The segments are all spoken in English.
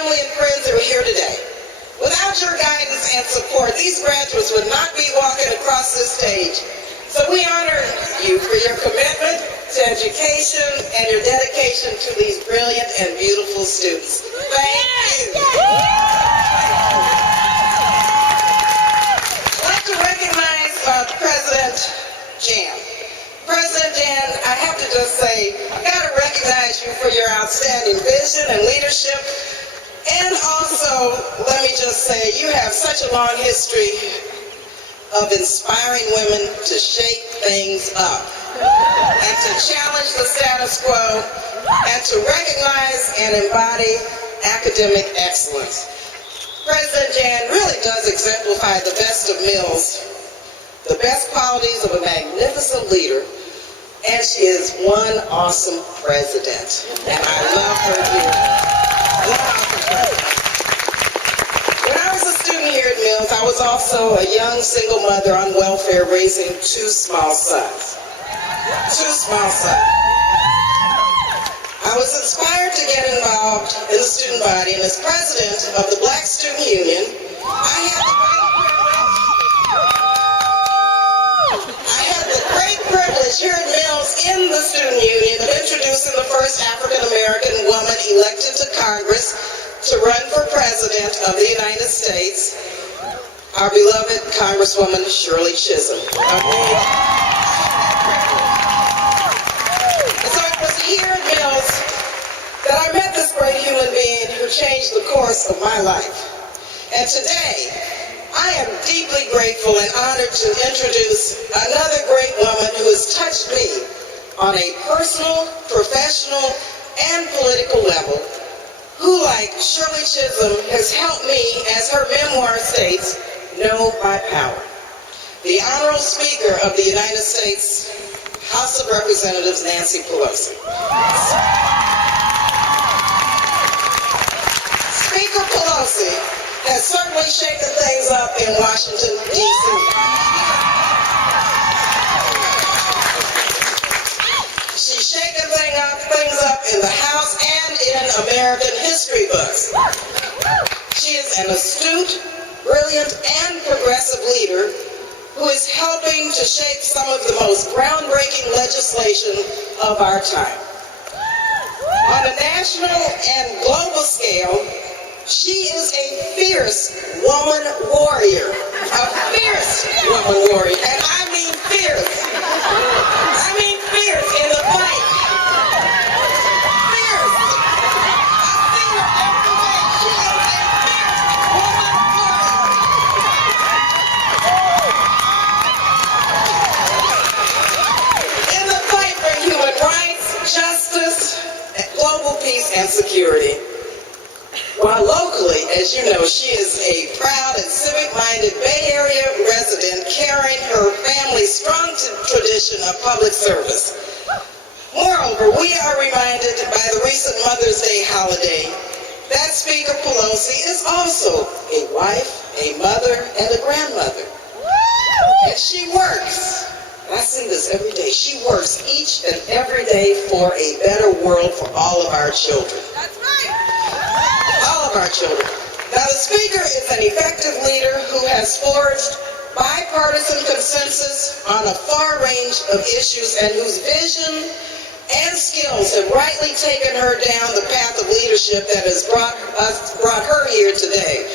family and friends who are here today. Without your guidance and support, these graduates would not be walking across this stage. So we honor you for your commitment to education and your dedication to these brilliant and beautiful students. Thank you. I'd like to recognize President Jan. President Jan, I have to just say, I've got to recognize you for your outstanding vision and leadership. And also, let me just say, you have such a long history of inspiring women to shake things up and to challenge the status quo and to recognize and embody academic excellence. President Jan really does exemplify the best of Mills, the best qualities of a magnificent leader, and she is one awesome president. And I love her dearly. One awesome president. When I was a student here at Mills, I was also a young single mother on welfare raising two small sons. I was inspired to get involved in the student body, and as president of the Black Student Union, I had the great privilege here at Mills in the student union of introducing the first African American woman elected to Congress to run for president of the United States, our beloved Congresswoman Shirley Chisholm. And so it was here at Mills that I met this great human being who changed the course of my life. And today, I am deeply grateful and honored to introduce another great woman who has touched me on a personal, professional, and political level, who, like Shirley Chisholm, has helped me, as her memoir states, know my power. The Honorable Speaker of the United States House of Representatives, Nancy Pelosi. Speaker Pelosi has certainly shaken things up in Washington, D.C. She's shaken things up in the House and in American history books. She is an astute, brilliant, and progressive leader who is helping to shape some of the most groundbreaking legislation of our time. On a national and global scale, she is a fierce woman warrior. A fierce woman warrior. And I mean fierce. I mean fierce in the fight. Fierce. I see her every day. She is a fierce woman warrior. In the fight for human rights, justice, global peace, and security. While locally, as you know, she is a proud and civic-minded Bay Area resident carrying her family's strong tradition of public service. Moreover, we are reminded by the recent Mother's Day holiday that Speaker Pelosi is also a wife, a mother, and a grandmother. And she works, and I see this every day, she works each and every day for a better world for all of our children. That's right. All of our children. Now, the Speaker is an effective leader who has forged bipartisan consensus on a far range of issues and whose vision and skills have rightly taken her down the path of leadership that has brought her here today.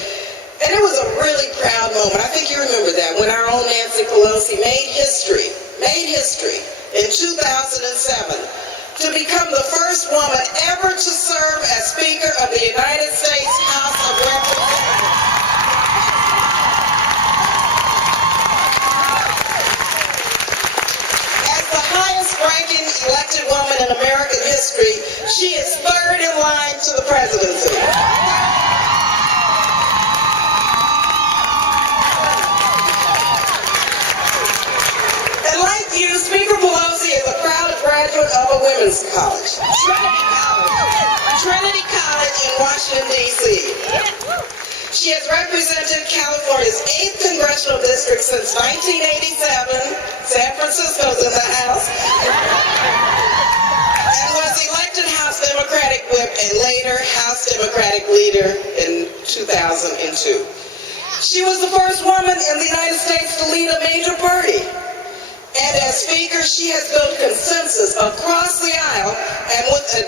And it was a really proud moment. I think you remember that, when our own Nancy Pelosi made history in 2007 to become the first woman ever to serve as Speaker of the United States House of Representatives. As the highest-ranking elected woman in American history, she is third in line to the presidency. And like you, Speaker Pelosi is a proud graduate of a women's college, Trinity College in Washington, D.C. She has represented California's 8th Congressional District since 1987. San Francisco's in the House. And was elected House Democratic Whip and later House Democratic Leader 2002. She was the first woman in the United States to lead a major party. And as Speaker, she has built consensus across the aisle and within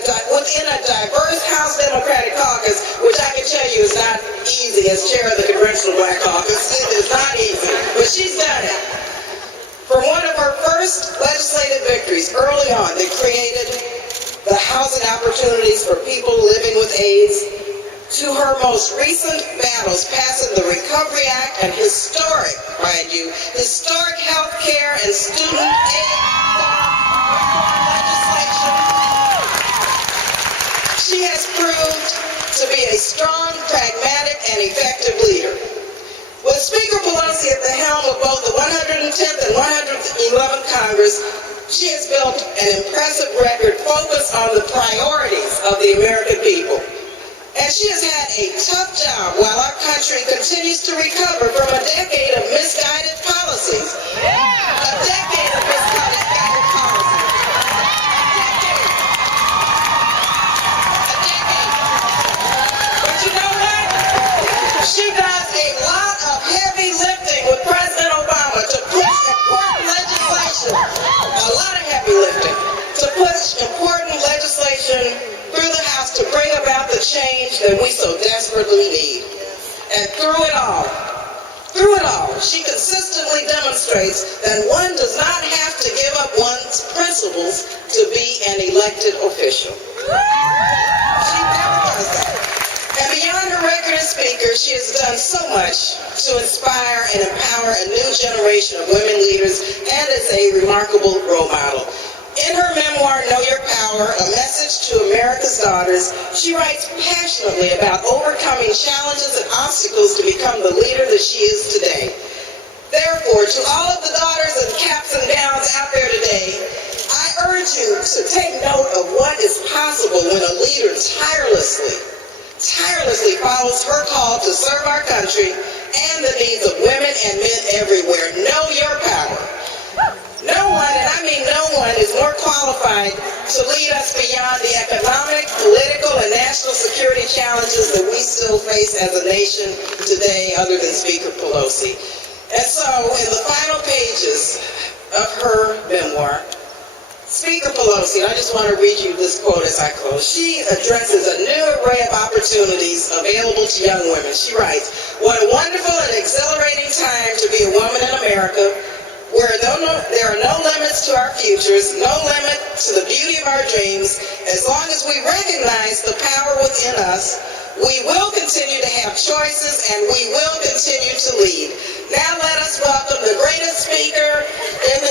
a diverse House Democratic caucus, which I can tell you is not easy as chair of the Congressional Black Caucus. It is not easy, but she's done it. From one of her first legislative victories early on that created the housing opportunities for people living with AIDS, to her most recent battles passing the Recovery Act and historic, mind you, historic health care and student aid legislation, she has proved to be a strong, pragmatic, and effective leader. With Speaker Pelosi at the helm of both the 110th and 111th Congress, she has built an impressive record focused on the priorities of the American people. And she has had a tough job while our country continues to recover from a decade of misguided policies. A decade of misguided policies. A decade. But you know what? She does a lot of heavy lifting with President Obama to push important legislation. A lot of heavy lifting to push important legislation through the House to bring about the change that we so desperately need. And through it all, she consistently demonstrates that one does not have to give up one's principles to be an elected official. She never does that. And beyond her record as Speaker, she has done so much to inspire and empower a new generation of women leaders and is a remarkable role model. In her memoir, Know Your Power, A Message to America's Daughters, she writes passionately about overcoming challenges and obstacles to become the leader that she is today. Therefore, to all of the daughters and caps and gowns out there today, I urge you to take note of what is possible when a leader tirelessly follows her call to serve our country and the needs of women and men everywhere. Know your power. No one, and I mean no one, is more qualified to lead us beyond the economic, political, and national security challenges that we still face as a nation today other than Speaker Pelosi. And so, in the final pages of her memoir, Speaker Pelosi, and I just want to read you this quote as I close, she addresses a new array of opportunities available to young women. She writes, "What a wonderful and exhilarating time to be a woman in America, where there are no limits to our futures, no limit to the beauty of our dreams. As long as we recognize the power within us, we will continue to have choices and we will continue to lead." Now let us welcome the greatest speaker in the